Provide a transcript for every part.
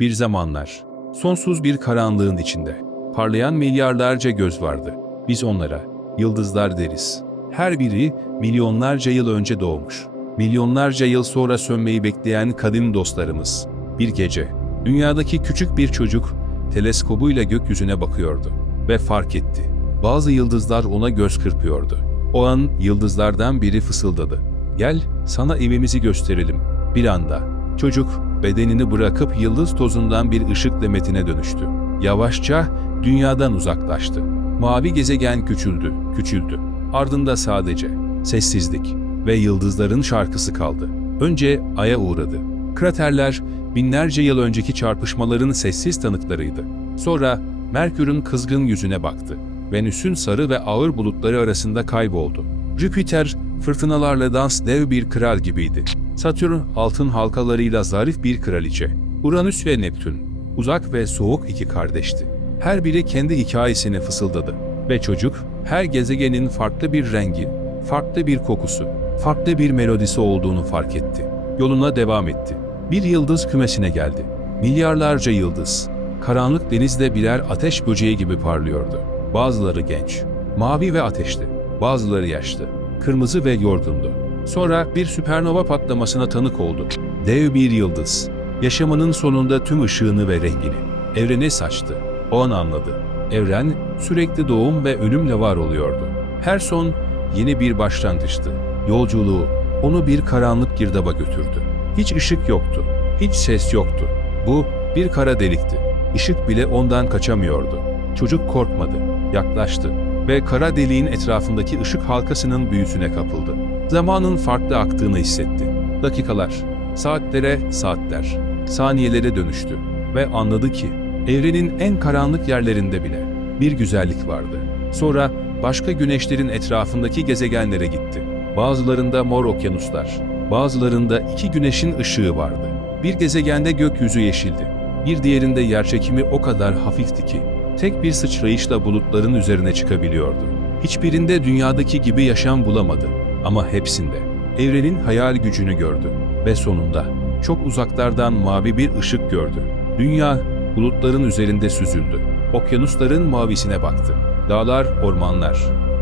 Bir zamanlar, sonsuz bir karanlığın içinde, parlayan milyarlarca göz vardı. Biz onlara yıldızlar deriz. Her biri milyonlarca yıl önce doğmuş. Milyonlarca yıl sonra sönmeyi bekleyen kadim dostlarımız. Bir gece, dünyadaki küçük bir çocuk teleskobuyla gökyüzüne bakıyordu ve fark etti. Bazı yıldızlar ona göz kırpıyordu. O an yıldızlardan biri fısıldadı. Gel, sana evimizi gösterelim. Bir anda çocuk bedenini bırakıp yıldız tozundan bir ışık demetine dönüştü. Yavaşça dünyadan uzaklaştı. Mavi gezegen küçüldü, küçüldü. Ardında sadece sessizlik ve yıldızların şarkısı kaldı. Önce Ay'a uğradı. Kraterler binlerce yıl önceki çarpışmaların sessiz tanıklarıydı. Sonra Merkür'ün kızgın yüzüne baktı. Venüs'ün sarı ve ağır bulutları arasında kayboldu. Jüpiter fırtınalarla dans dev bir kral gibiydi. Satürn altın halkalarıyla zarif bir kraliçe. Uranüs ve Neptün uzak ve soğuk iki kardeşti. Her biri kendi hikayesini fısıldadı ve çocuk her gezegenin farklı bir rengi, farklı bir kokusu, farklı bir melodisi olduğunu fark etti. Yoluna devam etti. Bir yıldız kümesine geldi. Milyarlarca yıldız, karanlık denizde birer ateş böceği gibi parlıyordu. Bazıları genç, mavi ve ateşli, bazıları yaşlı, kırmızı ve yorgundu. Sonra bir süpernova patlamasına tanık oldu. Dev bir yıldız, yaşamının sonunda tüm ışığını ve rengini evrene saçtı. O an anladı. Evren sürekli doğum ve ölümle var oluyordu. Her son yeni bir başlangıçtı. Yolculuğu onu bir karanlık girdaba götürdü. Hiç ışık yoktu, hiç ses yoktu. Bu bir kara delikti. Işık bile ondan kaçamıyordu. Çocuk korkmadı, yaklaştı ve kara deliğin etrafındaki ışık halkasının büyüsüne kapıldı. Zamanın farklı aktığını hissetti. Dakikalar, saatlere saatler, saniyelere dönüştü ve anladı ki evrenin en karanlık yerlerinde bile bir güzellik vardı. Sonra başka güneşlerin etrafındaki gezegenlere gitti. Bazılarında mor okyanuslar, bazılarında iki güneşin ışığı vardı. Bir gezegende gökyüzü yeşildi. Bir diğerinde yerçekimi o kadar hafifti ki tek bir sıçrayışla bulutların üzerine çıkabiliyordu. Hiçbirinde dünyadaki gibi yaşam bulamadı ama hepsinde evrenin hayal gücünü gördü ve sonunda çok uzaklardan mavi bir ışık gördü. Dünya bulutların üzerinde süzüldü. Okyanusların mavisine baktı. Dağlar, ormanlar,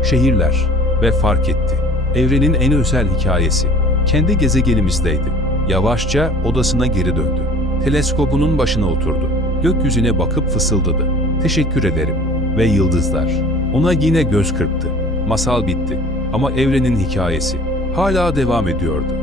şehirler ve fark etti. Evrenin en özel hikayesi kendi gezegenimizdeydi. Yavaşça odasına geri döndü. Teleskobunun başına oturdu. Gökyüzüne bakıp fısıldadı. Teşekkür ederim. Ve yıldızlar. Ona yine göz kırptı. Masal bitti. Ama evrenin hikayesi hala devam ediyordu.